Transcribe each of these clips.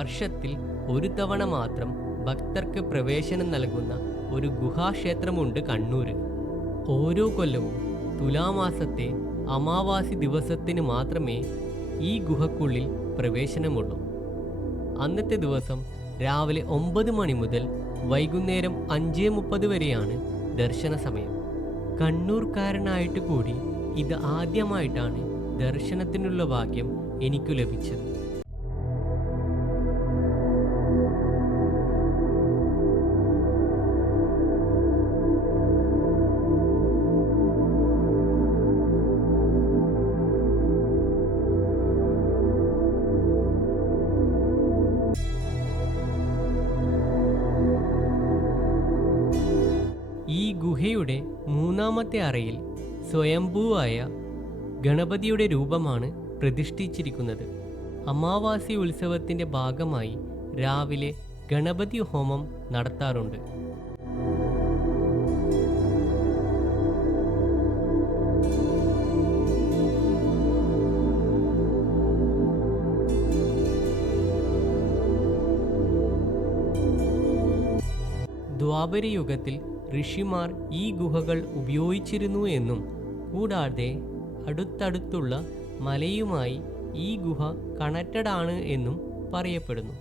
വർഷത്തിൽ ഒരു തവണ മാത്രം ഭക്തർക്ക് പ്രവേശനം നൽകുന്ന ഒരു ഗുഹാക്ഷേത്രമുണ്ട് കണ്ണൂര്. ഓരോ കൊല്ലവും തുലാമാസത്തെ അമാവാസി ദിവസത്തിന് മാത്രമേ ഈ ഗുഹക്കുള്ളിൽ പ്രവേശനമുള്ളൂ. അന്നത്തെ ദിവസം രാവിലെ 9 മണി മുതൽ വൈകുന്നേരം 5:30 വരെയാണ് ദർശന സമയം. കണ്ണൂർക്കാരനായിട്ട് കൂടി ഇത് ആദ്യമായിട്ടാണ് ദർശനത്തിനുള്ള ഭാഗ്യം എനിക്കു ലഭിച്ചത്. ഈ ഗുഹയുടെ 3-ാമത്തെ അറയിൽ സ്വയംഭൂവായ ഗണപതിയുടെ രൂപമാണ് പ്രതിഷ്ഠിച്ചിരിക്കുന്നത്. അമാവാസി ഉത്സവത്തിൻ്റെ ഭാഗമായി രാവിലെ ഗണപതി ഹോമം നടത്താറുണ്ട്. ദ്വാപരയുഗത്തിൽ ഋഷിമാർ ഈ ഗുഹകൾ ഉപയോഗിച്ചിരുന്നു എന്നും കൂടാതെ അടുത്തടുത്തുള്ള മലയുമായി ഈ ഗുഹ കണക്റ്റഡ് ആണ് എന്നും പറയപ്പെടുന്നു.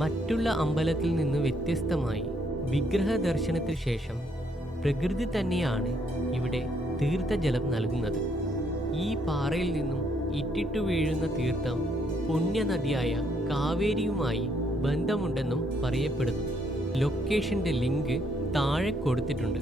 മറ്റുള്ള അമ്പലത്തിൽ നിന്ന് വ്യത്യസ്തമായി വിഗ്രഹ ദർശനത്തിന് ശേഷം പ്രകൃതി തന്നെയാണ് ഇവിടെ തീർത്ഥജലം നൽകുന്നത്. ഈ പാറയിൽ നിന്നും ഇറ്റിട്ടു വീഴുന്ന തീർത്ഥം പുണ്യനദിയായ കാവേരിയുമായി ബന്ധമുണ്ടെന്നും പറയപ്പെടുന്നു. ലൊക്കേഷൻ്റെ ലിങ്ക് താഴെ കൊടുത്തിട്ടുണ്ട്.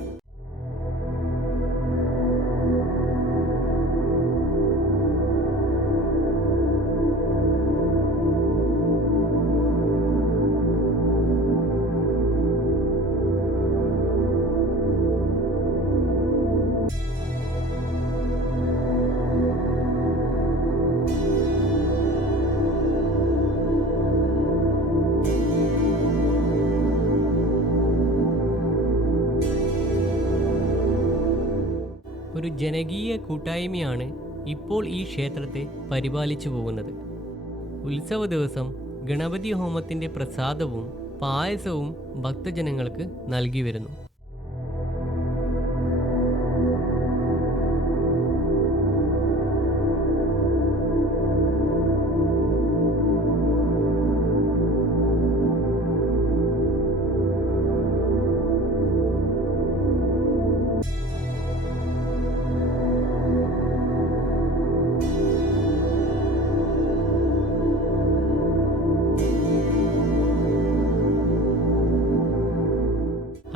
ഒരു ജനകീയ കൂട്ടായ്മയാണ് ഇപ്പോൾ ഈ ക്ഷേത്രത്തെ പരിപാലിച്ചു പോകുന്നത്. ഉത്സവ ദിവസം ഗണപതി ഹോമത്തിൻ്റെ പ്രസാദവും പായസവും ഭക്തജനങ്ങൾക്ക് നൽകി വരുന്നു.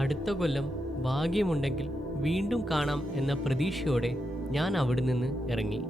അടുത്ത കൊല്ലം ഭാഗ്യമുണ്ടെങ്കിൽ വീണ്ടും കാണാം എന്ന പ്രതീക്ഷയോടെ ഞാൻ അവിടെ നിന്ന് ഇറങ്ങി.